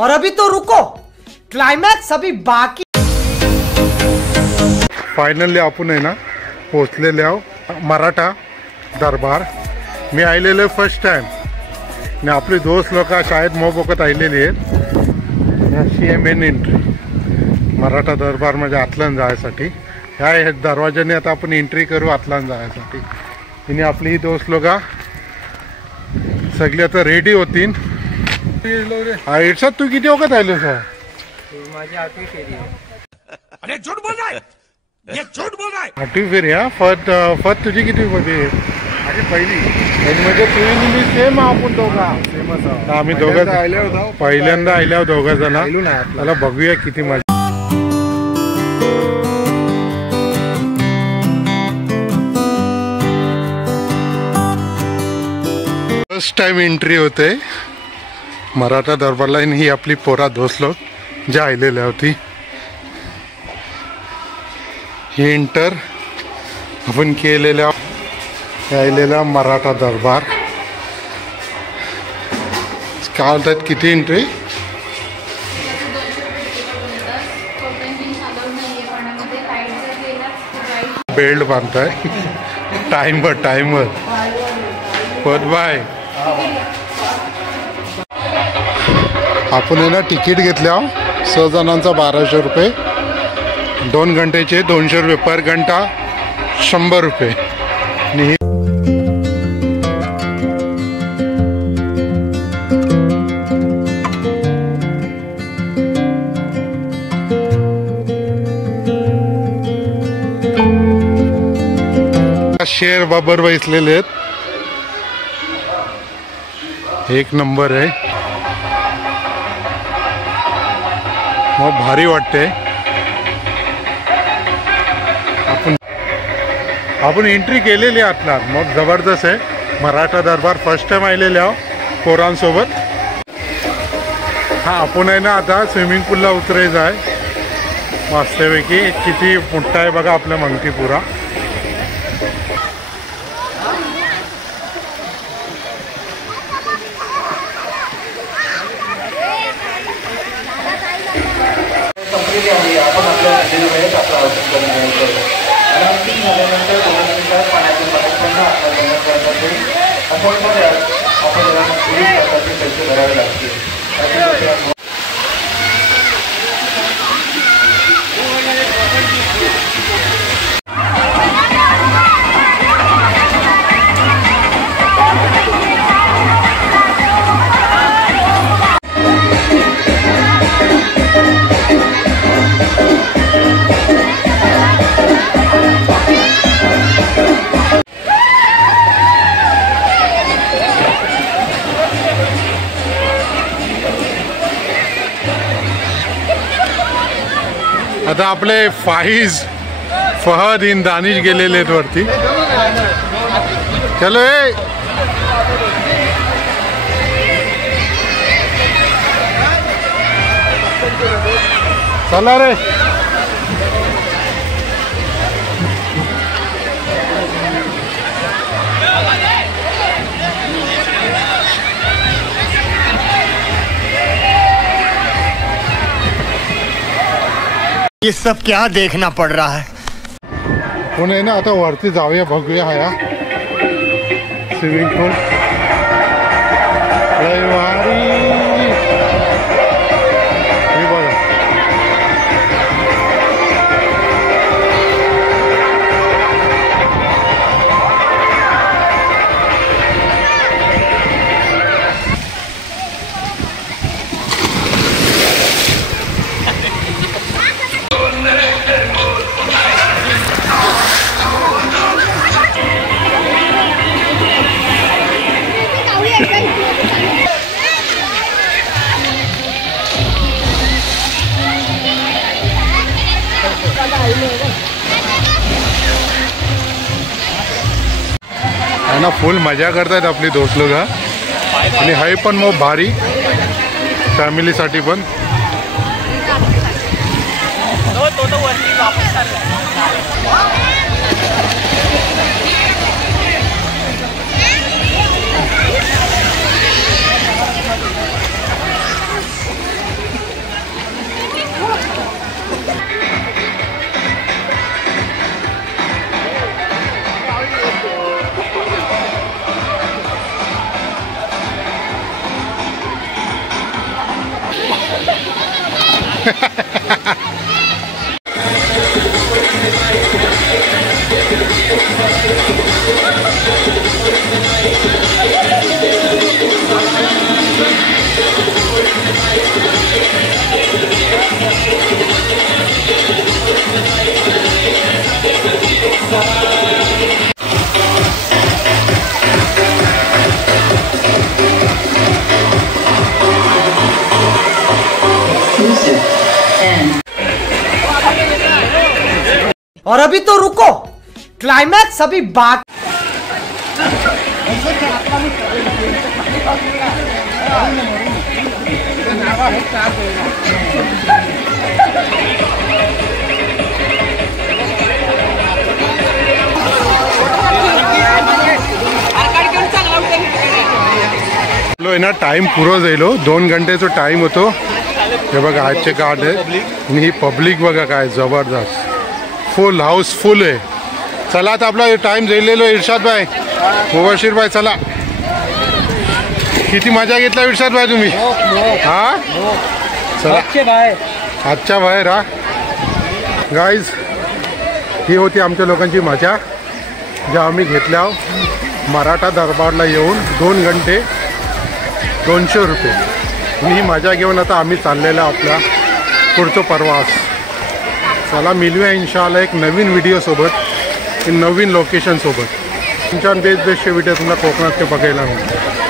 और अभी तो रुको, क्लाइमॅक्स अभी बाकी। फायनली आपण आहे ना पोचलेले आहो मराठा दरबार। मी आलेलो फर्स्ट टाइम आणि आपली दोस्त लोक शाळेत मोबोकत आलेली आहेत। अशी मेन एंट्री मराठा दरबार म्हणजे आतल्यान जायसाठी। ह्या दरवाजाने आता आपण एंट्री करू आतल्यान जायसाठी। आणि आपली ही दोस्त लोक सगळी आता रेडी होतीन। इट्सात तू किती वखत आलो सर? माझी आठवी फेरी आहे। अरे झूठ बोल रहा है, ये झूठ बोल रहा है। आठवी फेरी हा? फत तुझी किती मध्ये? अरे पहिली म्हणजे तुम्ही सेम आपण दोघा सेमच आम्ही दोघं पहिल्यांदा आल्यावर दोघं जण। त्याला बघूया किती मजा। फर्स्ट टाइम एंट्री होते मराठा दरबारला। ही आपली पोरा दोस्त लोक ज्या आलेल्या होती ही एंटर आपण केलेल्या आलेला मराठा दरबार। काय म्हणतात किती एंट्री? बेल्ट बांधताय टाइमवर पद बाय। आपण आहे ना तिकीट घेतल्या 6 जणांचा 1200 रुपये, 2 घंटेचे 200 रुपये, पर घंटा 100 रुपये। आणि शेर बाबर बसलेले आहेत, एक नंबर आहे। मग भारी वाटते। आपण एंट्री केलेली आतला, मग जबरदस्त आहे मराठा दरबार। फर्स्ट टाइम आलेले आहो पोरांसोबत। हा आपण आहे ना आता स्विमिंग पूलला उतरायचं आहे मस्तपैकी। किती मोठा आहे बघा आपला मंगतीपुरा। आपण आपल्या नदीमध्ये आपला औषध करून घ्यायचं आणि अंतिम झाल्यानंतर 2 मिनिटात पाण्यातून बाहेर पडणं आपला जमा करतात। अशा प्रकारे आपल्याला विविध प्रकारचे पैसे भरावे लागतील। आता आपले फाइज फहद इन दानिश गेलेले आहेत वरती। चलो ए चला रे। ये सब क्या देखना पड़ रहा है? पुणे ना आता वरती जाऊया बघूया हा स्विमिंग पूल। ना फुल मजा करतायत आपली दोस्त लोक। आणि हाय पण मग भारी फॅमिलीसाठी पण। और अभी तो रुको, क्लाइमैक्स अभी बाकी। आपलं ना टाइम पुरो जाईल 2 घंटेचा टाइम होतो। हे बघा आजचे कार्ड आहे आणि ही पब्लिक बघा काय जबरदस्त, फुल हाऊस फुल आहे। चला आता आपला टाइम जाईलेलो इर्शाद भाई, मुबशीर भाई, चला किती मजा घेतला इर्शाद भाई तुम्ही? हा चला आजच्या बाहेर हा गाईज, ही होती आमच्या लोकांची मजा ज्या आम्ही घेतल्या मराठा दरबारला येऊन 2 घंटे 200 रुपये। आणि ही मजा घेऊन आता आम्ही चाललेला आपला पुढचा प्रवास। चला मिळूया इन्शाअल्लाह एक नवीन व्हिडिओसोबत, नवीन लोकेशनसोबत। तुमच्या बेस्ट व्हिडिओ तुम्हाला कोकणात ते बघायला मिळतील।